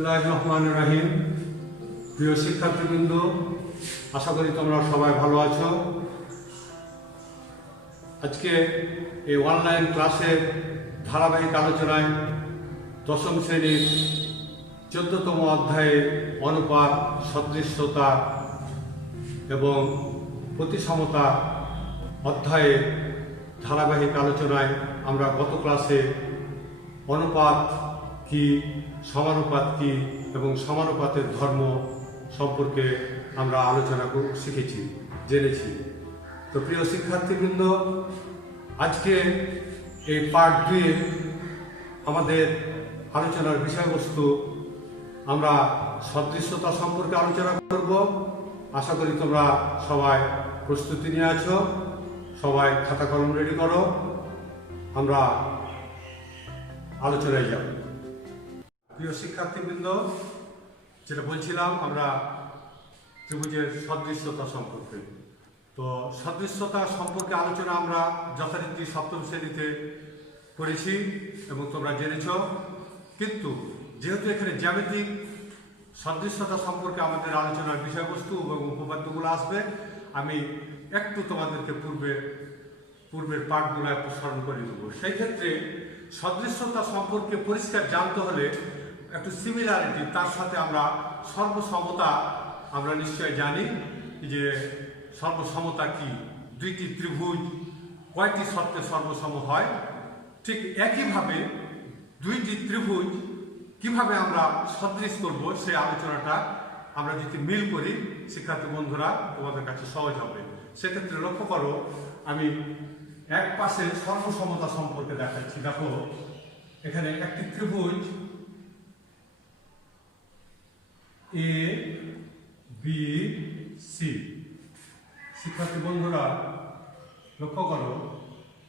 বিসমিল্লাহির রহমানির রহিম। প্রিয় শিক্ষার্থীবৃন্দ, আশা করি তোমরা সবাই ভালো আছো। আজকে এই অনলাইন ক্লাসের ধারাবাহিক আলোচনায় দশম শ্রেণীর 14তম অধ্যায়ে অনুপাত, সদৃশ্যতা এবং প্রতিসমতা অধ্যায়ে ধারাবাহিক আলোচনায় আমরা গত ক্লাসে অনুপাত কি, সমানুপাত কি এবং সমানুপাতের ধর্ম সম্পর্কে আমরা আলোচনা শিখেছি, জেনেছি। তো প্রিয় শিক্ষার্থীবৃন্দ, আজকে এই পার্ট 2 আমাদের আলোচনার বিষয়বস্তু আমরা সদৃশ্যতা সম্পর্কে আলোচনা করব। আশা করি তোমরা সবাই প্রস্তুতি নিয়ে আছো, সবাই খাতা কলম রেডি করো, আমরা আলোচনায় যাব। প্রিয় শিক্ষার্থীবৃন্দ, যেটা বলছিলাম আমরা ত্রিভুজের সদৃশ্যতা সম্পর্কে। তো সদৃশ্যতা সম্পর্কে আলোচনা আমরা যথারীতি সপ্তম শ্রেণীতে করেছি এবং তোমরা জেনেছ। কিন্তু যেহেতু এখানে জ্যামিতিক সদৃশ্যতা সম্পর্কে আমাদের আলোচনার বিষয়বস্তু এবং উপপাদ্যগুলো আসবে, আমি একটু তোমাদেরকে পূর্বের পাঠগুলো একটু স্মরণ করে দেবো। সেই ক্ষেত্রে সদৃশ্যতা সম্পর্কে পরিষ্কার জানতে হলে একটু সিমিলারিটি, তার সাথে আমরা সর্বসমতা আমরা নিশ্চয় জানি যে সর্বসমতা কি, দুইটি ত্রিভুজ কয়টি শর্তে সর্বসম হয়। ঠিক একইভাবে দুইটি ত্রিভুজ কিভাবে আমরা সদৃশ করব সেই আলোচনাটা আমরা যদি মিল করি, শিক্ষার্থী বন্ধুরা তোমাদের কাছে সহজ হবে। সেক্ষেত্রে লক্ষ্য করো, আমি এক পাশে সর্বসমতা সম্পর্কে দেখাচ্ছি। দেখো, এখানে একটি ত্রিভুজ এ বি সি। শিক্ষার্থী বন্ধুরা লক্ষ্য করো,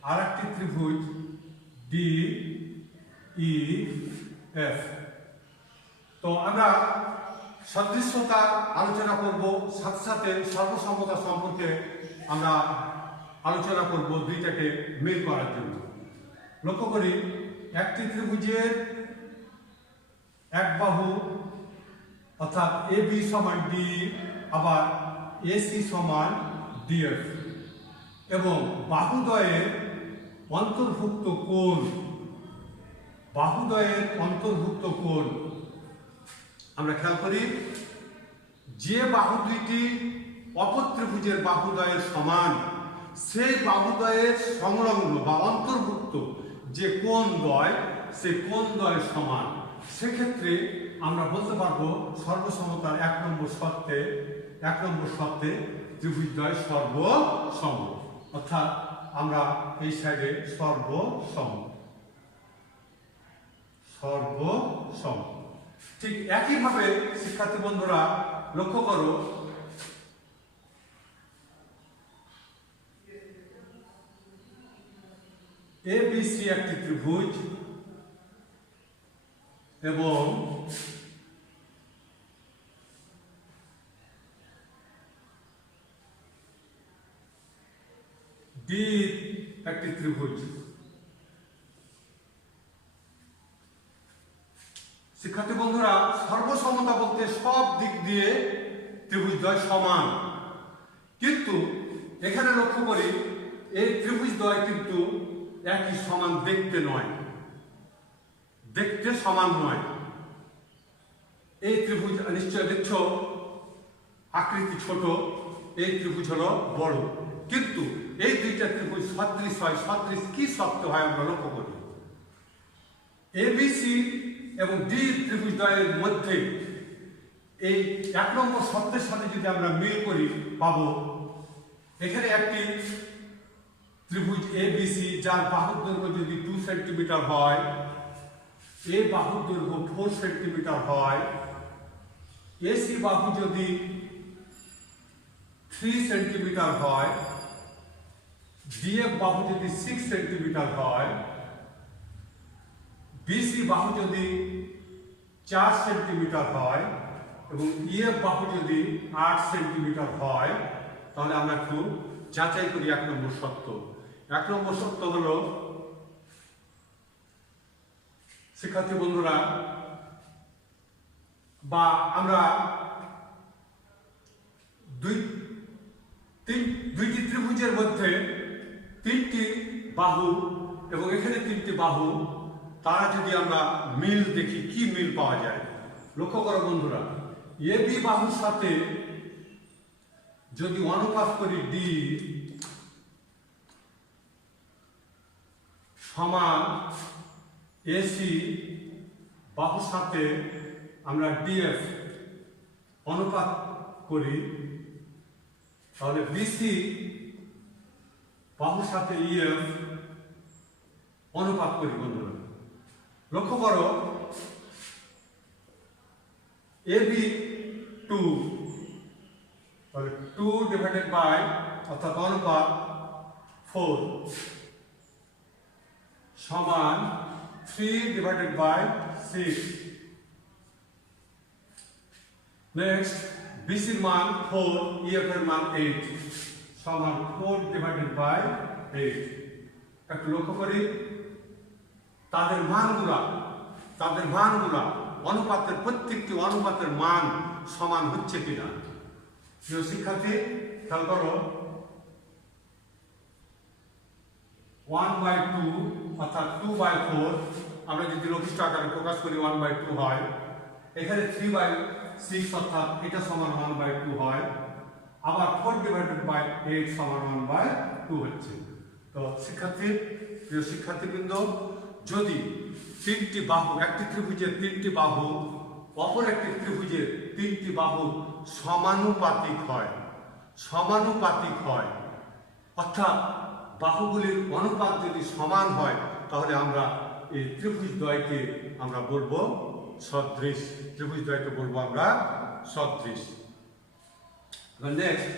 আর একটি ত্রিভুজ ডি ই এফ। তো আমরা সদৃশ্যতা আলোচনা করব, সাথে সাথে সর্বসমতা সম্পর্কে আমরা আলোচনা করব, দুইটাকে মিল করার জন্য। লক্ষ্য করি, একটি ত্রিভুজের এক বাহু অর্থাৎ এ বি সমান ডি, আবার এসি সমান ডিএফ, এবং বাহুদ্বয়ের অন্তর্ভুক্ত কোণ, বাহুদ্বয়ের অন্তর্ভুক্ত কোণ আমরা খেয়াল করি, যে বাহু দুইটি অপর ত্রিভুজের বাহুদ্বয়ের সমান, সেই বাহুদ্বয়ের সংলগ্ন বা অন্তর্ভুক্ত যে কোণ দ্বয়, সেই কোণ দ্বয়ের সমান। সেক্ষেত্রে আমরা বলতে পারবো সর্বসমতার এক নম্বর শর্তে ত্রিভুজদ্বয় সর্বসম, অর্থাৎ আমরা এই সাইডে সর্বসম। ঠিক একইভাবে শিক্ষার্থী বন্ধুরা লক্ষ্য করো, এ বি সি একটি ত্রিভুজ এবং ডি একটি ত্রিভুজ। শিক্ষার্থী বন্ধুরা, সর্বসমতা বলতে সব দিক দিয়ে ত্রিভুজদ্বয় সমান, কিন্তু এখানে লক্ষ্য করি এই ত্রিভুজদ্বয় কিন্তু একই সমান দেখতে নয়, দেখতে সমান নয়। এই ত্রিভুজ নিশ্চয় দেখছো আকৃতি ছোট, এই ত্রিভুজ হলো বড়, কিন্তু এই দুইটা ত্রিভুজ সদৃশ হয়। সদৃশ কি শর্ত হয় আমরা লক্ষ্য করি, এবিসি এবং ডি ত্রিভুজদ্বয়ের মধ্যে এই এক নম্বর শর্তের সাথে যদি আমরা মিল করি, পাবো এখানে একটি ত্রিভুজ এবিসি, যার বাহুর দৈর্ঘ্য যদি 2 সেন্টিমিটার হয়, এ বাহুর দৈর্ঘ্য 4 সেন্টিমিটার হয়, এসি বাহু যদি 3 সেন্টিমিটার হয়, ডিএফ বাহু যদি 6 সেন্টিমিটার হয়, বিসি বাহু যদি 4 সেন্টিমিটার হয় এবং ইএফ বাহু যদি 8 সেন্টিমিটার হয়, তাহলে আমরা একটু যাচাই করি এক নম্বর শর্ত। এক নম্বর শর্ত হলো, শিক্ষার্থী বন্ধুরা বা আমরা দুইটি ত্রিভুজের মধ্যে তিনটি বাহু এবং এখানে তিনটি বাহু, তারা যদি আমরা মিল দেখি, কি মিল পাওয়া যায়? লক্ষ্য করো বন্ধুরা, এবি বাহুর সাথে যদি অনুপাত করি ডি সমান এসি বাহুর সাথে আমরা ডিএফ অনুপাত করি, তাহলে বিসি বাহুর সাথে ইএফ অনুপাত করি বন্ধুরা। লক্ষ্য করো, এবি 2, তাহলে 2 ডিভাইডেড বাই অর্থাৎ অনুপাত 4 সমান 3 ডিভাইডেড বাই 6। নেক্সট বিসির মান 4, ইএফ এর মান 8 সমান 4 ডিভাইডেড বাই 8। একটু লক্ষ্য করি তাদের মানগুলা অনুপাতের প্রত্যেকটি অনুপাতের মান সমান হচ্ছে কিনা। প্রিয় শিক্ষার্থী, খেয়াল করো, 1/2 অর্থাৎ 2/4 আমরা যদি লঘিষ্ঠ আকারে প্রকাশ করি 1/2 হয়। এখানে 3/6 অর্থাৎ এটা সমান 1/2 হয়। আবার 4 ডিভাইডেড বাই 8 সমান 1/2 হচ্ছে। তো প্রিয় শিক্ষার্থীবৃন্দ, যদি তিনটি বাহু, একটি ত্রিভুজের তিনটি বাহু অপর একটি ত্রিভুজের তিনটি বাহু সমানুপাতিক হয়, অর্থাৎ বাহুগুলির অনুপাত যদি সমান হয়, তাহলে আমরা এই ত্রিভুজ দ্বয়কে আমরা বলবো সদৃশ। ত্রিভুজ দ্বয়কে বলবো আমরা সদৃশ। নেক্সট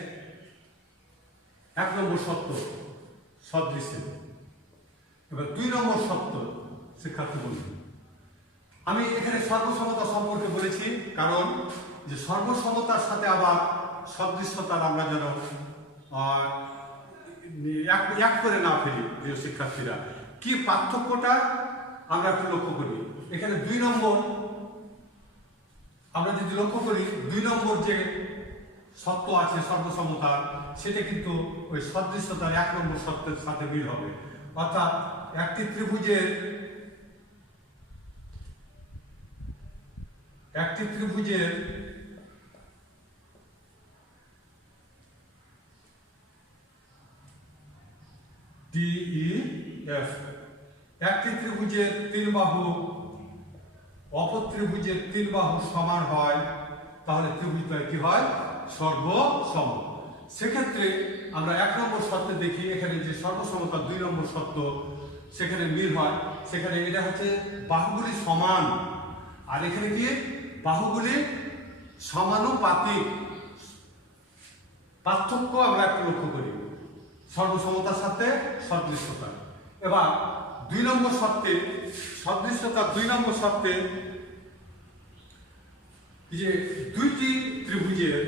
1 নম্বর সত্য সদৃশের। এবার 2 নম্বর সত্য শিক্ষার্থী বন্ধু, আমি এখানে সর্বসমতা সম্পর্কে বলেছি, কারণ যে সর্বসমতার সাথে আবার সদৃশ্যতার আমরা যেন এক করে না ফেলি। প্রিয় শিক্ষার্থীরা, কি পার্থক্যটা আমরা একটু লক্ষ্য করি। এখানে 2 নম্বর আমরা যদি লক্ষ্য করি, 2 নম্বর যে সত্য আছে সর্বসমতার, সেটা কিন্তু ওই সদৃশ্যতার 1 নম্বর সত্যের সাথে মিল হবে। অর্থাৎ একটি ত্রিভুজের DEF, একটি ত্রিভুজের 3 বাহু অপর ত্রিভুজের 3 বাহু সমান হয়, তাহলে ত্রিভুজদ্বয় কি হয়? সর্বসম। সেক্ষেত্রে আমরা 1 নম্বর শর্তে দেখি, এখানে যে সর্বসমতা 2 নম্বর শর্ত, সেখানে মিল হয়। সেখানে এটা হচ্ছে বাহুগুলি সমান, আর এখানে কি বাহুগুলি সমানুপাতিক। পার্থক্য আমরা একটু লক্ষ্য করি সর্বসমতার সাথে সদৃশ্যতা। এবার 2 নম্বর শর্তে, সদৃশ্যতার 2 নম্বর শর্তে যে দুইটি ত্রিভুজের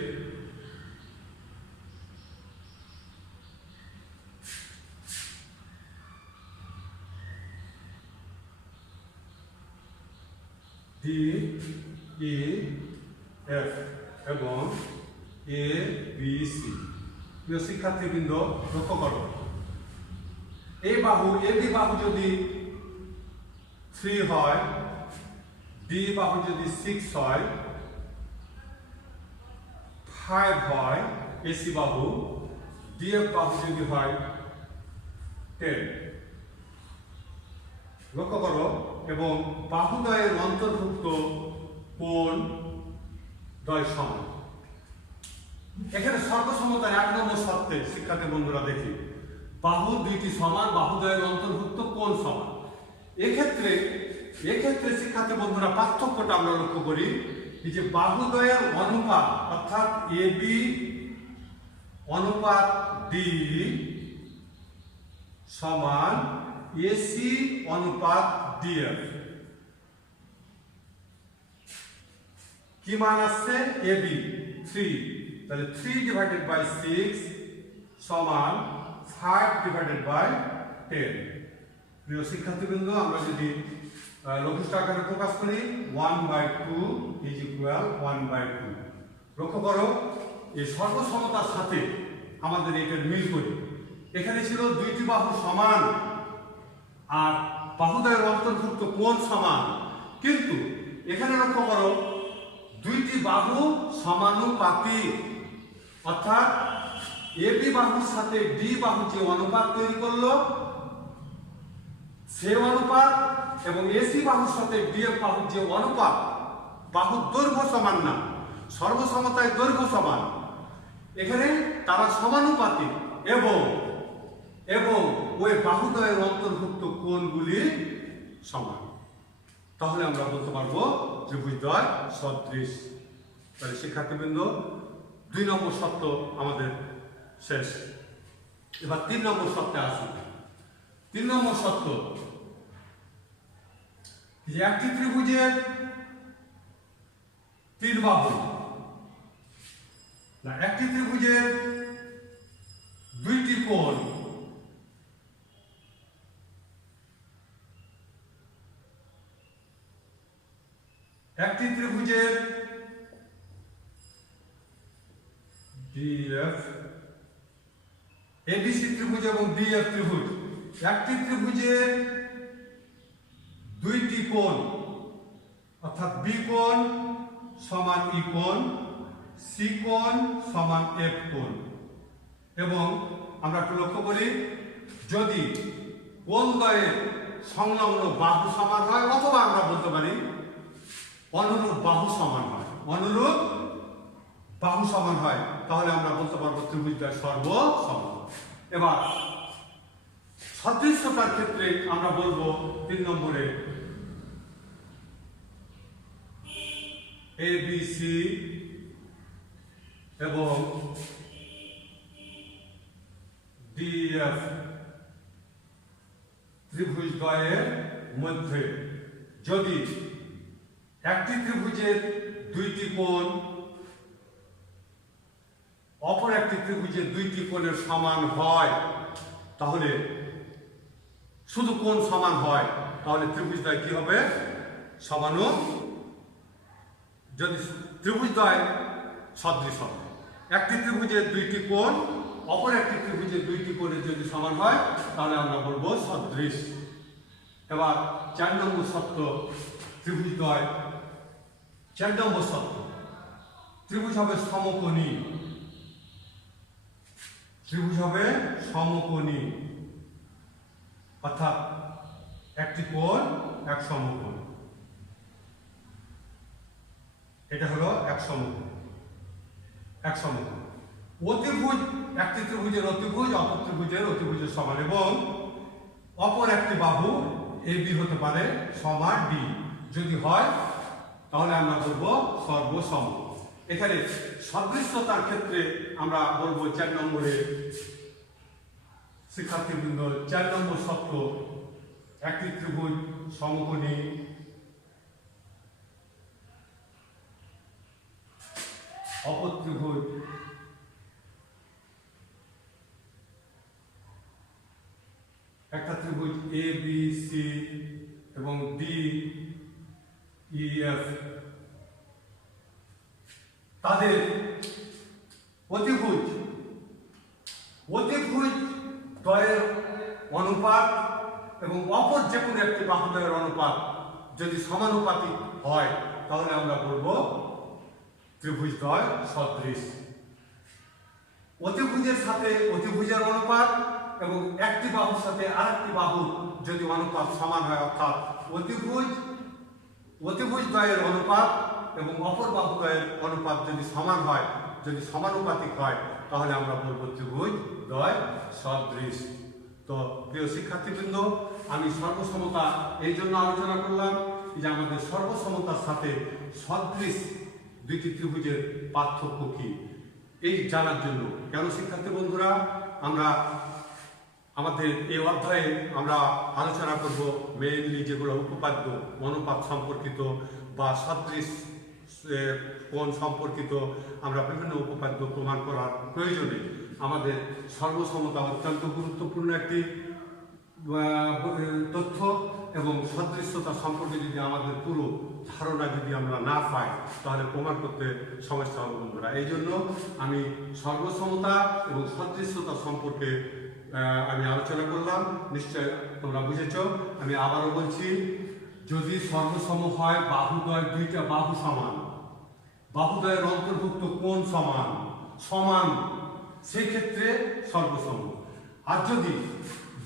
DEF এবং ABC। প্রিয় শিক্ষার্থীবৃন্দ, লক্ষ্য করো, এই বাহু এবি বাহু যদি 3 হয়, ডি বাহু যদি 6 হয়, 5 হয় এসি বাহু, ডিএফ বাহু যদি হয় 10। লক্ষ্য করো, এবং বাহুদ্বয়ের অন্তর্ভুক্ত কোণ দ্বয় সমান। এখানে সর্বসমতার 1 নম্বর শর্তে শিক্ষার্থী বন্ধুরা দেখি, বাহু দুইটি সমান, বাহুদ্বয়ের অন্তর্ভুক্ত কোণ সমান। এক্ষেত্রে শিক্ষার্থী বন্ধুরা পার্থক্যটা আমরা লক্ষ্য করি, যে বাহুদ্বয়ের অনুপাত অর্থাৎ এবি অনুপাত ডি সমান এসি অনুপাত ডিএফ। কি মান আসছে? এবি 3, তাহলে 3 ডিভাইডেড বাই 6 সমান 5 ডিভাইডেড বাই 10। প্রিয় শিক্ষার্থীবৃন্দ, আমরা যদি লঘিষ্ঠ আকারে প্রকাশ করি 1/2 ইজ ইকুয়াল 1/2। লক্ষ্য করো এই সর্বসমতার সাথে আমাদের এটার মিল করি। এখানে ছিল দুইটি বাহু সমান আর বাহুদ্বয়ের অন্তর্ভুক্ত কোণ সমান, কিন্তু এখানে লক্ষ্য করো দুইটি বাহু সমানুপাতিক, অর্থাৎ এবি বাহুর সাথে ডি বাহু যে অনুপাত তৈরি করলো সে অনুপাত এবং এসি বাহুর সাথে ডিএফ বাহুর যে অনুপাত, বাহুর দৈর্ঘ্য সমান না, সর্বসমতায় দৈর্ঘ্য সমান, এখানে তারা সমানুপাতিক এবং এবং ওই বাহুদ্বয়ের অন্তর্ভুক্ত কোণগুলি সমান। তাহলে আমরা বলতে পারবো ত্রিভুজদ্বয় সদৃশ। তাহলে শিক্ষার্থীবৃন্দ 2 নম্বর সত্য আমাদের শেষ। এবার 3 নম্বর সত্যে আসি। 3 নম্বর সত্য যে একটি ত্রিভুজের 3 বাহু, না একটি ত্রিভুজের 2টি কোণ একটি ত্রিভুজের ডিএফ এবিসি ত্রিভুজ এবং ডিএফ ত্রিভুজ, একটি ত্রিভুজের 2টি কোণ অর্থাৎ বি কোণ সমান ই কোণ, সি কোণ সমান এফ কোণ। এবং আমরা একটু লক্ষ্য করি যদি কোণদ্বয়ের সংলগ্ন বাহু সমান হয়, অথবা আমরা বলতে পারি অনুরূপ বাহু সমান হয়, অনুরূপ বাহু সমান হয়, তাহলে আমরা বলতে পারবো ত্রিভুজদ্বয় সর্বসমান। এবার সদৃশ্যতার ক্ষেত্রে আমরা বলবো 3 নম্বরে এবিসি এবং ডিএফ ত্রিভুজদ্বয়ের মধ্যে যদি একটি ত্রিভুজের 2টি কোণ অপর একটি ত্রিভুজের 2টি কোণের সমান হয়, তাহলে শুধু কোণ সমান হয়, তাহলে ত্রিভুজদ্বয় কি হবে? সমানু। যদি ত্রিভুজদ্বয় সদৃশ হবে, একটি ত্রিভুজের 2টি কোণ অপর একটি ত্রিভুজের 2টি কোণের যদি সমান হয়, তাহলে আমরা বলবো সদৃশ। এবার 4 নম্বর সত্য ত্রিভুজদ্বয় 4 নম্বর সত্য ত্রিভুজ হবে সমকোণী। ত্রিভুজ হবে সমকোণী, অর্থাৎ একটি কোণ এক সমকোণ, এটা হলো এক সমকোণ। এক সমকোণ অতিভুজ একটি ত্রিভুজের অতিভুজ অপর ত্রিভুজের অতিভুজের সমান, এবং অপর একটি বাহু এবি হতে পারে সমান ডি, যদি হয় তাহলে আমরা বলবো সর্বসম। এখানে সদৃশ্যতার ক্ষেত্রে আমরা বলবো 4 নম্বরে শিক্ষার্থীবৃন্দ 4 নম্বর সত্য একটি ত্রিভুজ সমকোণী অপর ত্রিভুজ একটা ত্রিভুজ এ বি সি এবং ডি ই এফ তাদের অতিভুজ দ্বয়ের অনুপাত এবং অপর যে কোনো একটি বাহুদ্বয়ের অনুপাত যদি সমানুপাতিক হয়, তাহলে আমরা বলবো ত্রিভুজদ্বয় সদৃশ। অতিভুজের সাথে অতিভুজের অনুপাত এবং একটি বাহুর সাথে আরেকটি বাহু যদি অনুপাত সমান হয়, অর্থাৎ অতিভুজ দ্বয়ের অনুপাত এবং অপর বাহুদ্বয়ের অনুপাত যদি সমান হয়, যদি সমানুপাতিক হয়, তাহলে আমরা বলবো ত্রিভুজদ্বয় সদৃশ। তো প্রিয় শিক্ষার্থীবৃন্দ, আমি সর্বসমতা এই জন্য আলোচনা করলাম যে আমাদের সর্বসমতার সাথে সদৃশ 2টি ত্রিভুজের পার্থক্য কি এই জানার জন্য। কেন শিক্ষার্থী বন্ধুরা, আমরা আমাদের এই অধ্যায়ে আমরা আলোচনা করব মেইনলি যেগুলো উপপাদ্য অনুপাত সম্পর্কিত বা সদৃশ কোণ সম্পর্কিত, আমরা বিভিন্ন উপপাদ্য প্রমাণ করার প্রয়োজনে আমাদের সর্বসমতা অত্যন্ত গুরুত্বপূর্ণ একটি তথ্য এবং সদৃশ্যতা সম্পর্কে যদি আমাদের পুরো ধারণা যদি আমরা না পাই তাহলে প্রমাণ করতে সমস্যা হবে বন্ধুরা। এই জন্য আমি সর্বসমতা এবং সদৃশ্যতা সম্পর্কে আমি আলোচনা করলাম, নিশ্চয় তোমরা বুঝেছ। আমি আবারও বলছি, যদি সর্বসম হয় বাহুদ্বয় দুইটা বাহু সমান, বাহুদ্বয়ের অন্তর্ভুক্ত কোণ সমান সমান, সেই ক্ষেত্রে সর্বসম। আর যদি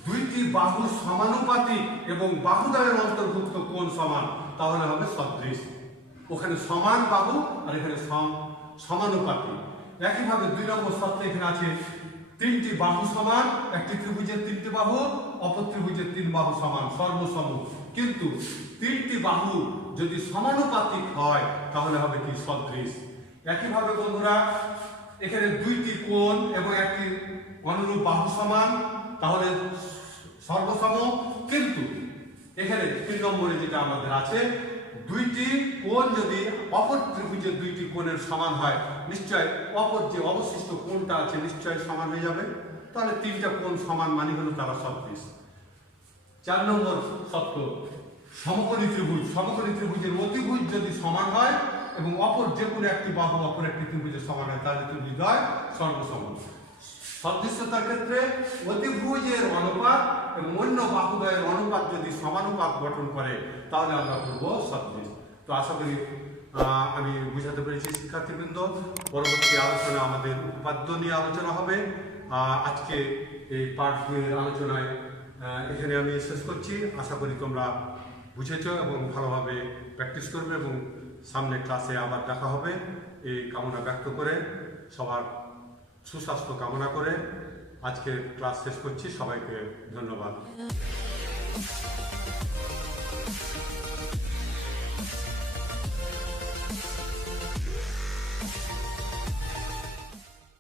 দুইটি বাহু সমানুপাতিক এবং বাহুদ্বয়ের অন্তর্ভুক্ত কোণ সমান তাহলে হবে সদৃশ। ওখানে সমান বাহু আর এখানে সমানুপাতিক। একইভাবে 2 নম্বর শর্তে এখানে আছে তিনটি বাহু সমান, একটি ত্রিভুজের 3টি বাহু, অপর ত্রিভুজের 3 বাহু সমান সর্বসম। কিন্তু 3টি বাহু যদি সমানুপাতিক হয় তাহলে হবে কি সদৃশ। একইভাবে বন্ধুরা এখানে 2টি কোণ এবং একটি অনুরূপ বাহু সমান তাহলে সর্বসম। কিন্তু এখানে 3 নম্বরে যেটা আমাদের আছে, 2টি কোণ যদি অপর ত্রিভুজের 2টি কোণের সমান হয় নিশ্চয় অপর যে অবশিষ্ট কোণটা আছে নিশ্চয় সমান হয়ে যাবে, তাহলে 3টা কোণ সমান মানে হলো তারা সদৃশ। 4 নম্বর শর্ত, সমকোণী ত্রিভুজ, সমকোণী ত্রিভুজের অতিভুজ যদি সমান হয় এবং অপর যে কোনো একটি বাহু অপর একটি ত্রিভুজের সমান হয় তাহলে ত্রিভুজদ্বয় সর্বসম। সদৃশ্যতার ক্ষেত্রে অতিভুজের অনুপাত এবং অন্য বাহুদ্বয়ের অনুপাত যদি সমানুপাত গঠন করে তাহলে আমরা করব সদৃশ। তো আশা করি আমি বুঝাতে পেরেছি শিক্ষার্থীবৃন্দ। পরবর্তী আলোচনা আমাদের উপাদ্য নিয়ে আলোচনা হবে। আজকে এই পার্ট 2 এর আলোচনায় এখানে আমি শেষ করছি। আশা করি তোমরা বুঝেছ এবং ভালোভাবে প্র্যাকটিস করবে এবং সামনে ক্লাসে আবার দেখা হবে এই কামনা ব্যক্ত করে, সবার সুস্বাস্থ্য কামনা করে আজকে ক্লাস শেষ করছি। সবাইকে ধন্যবাদ।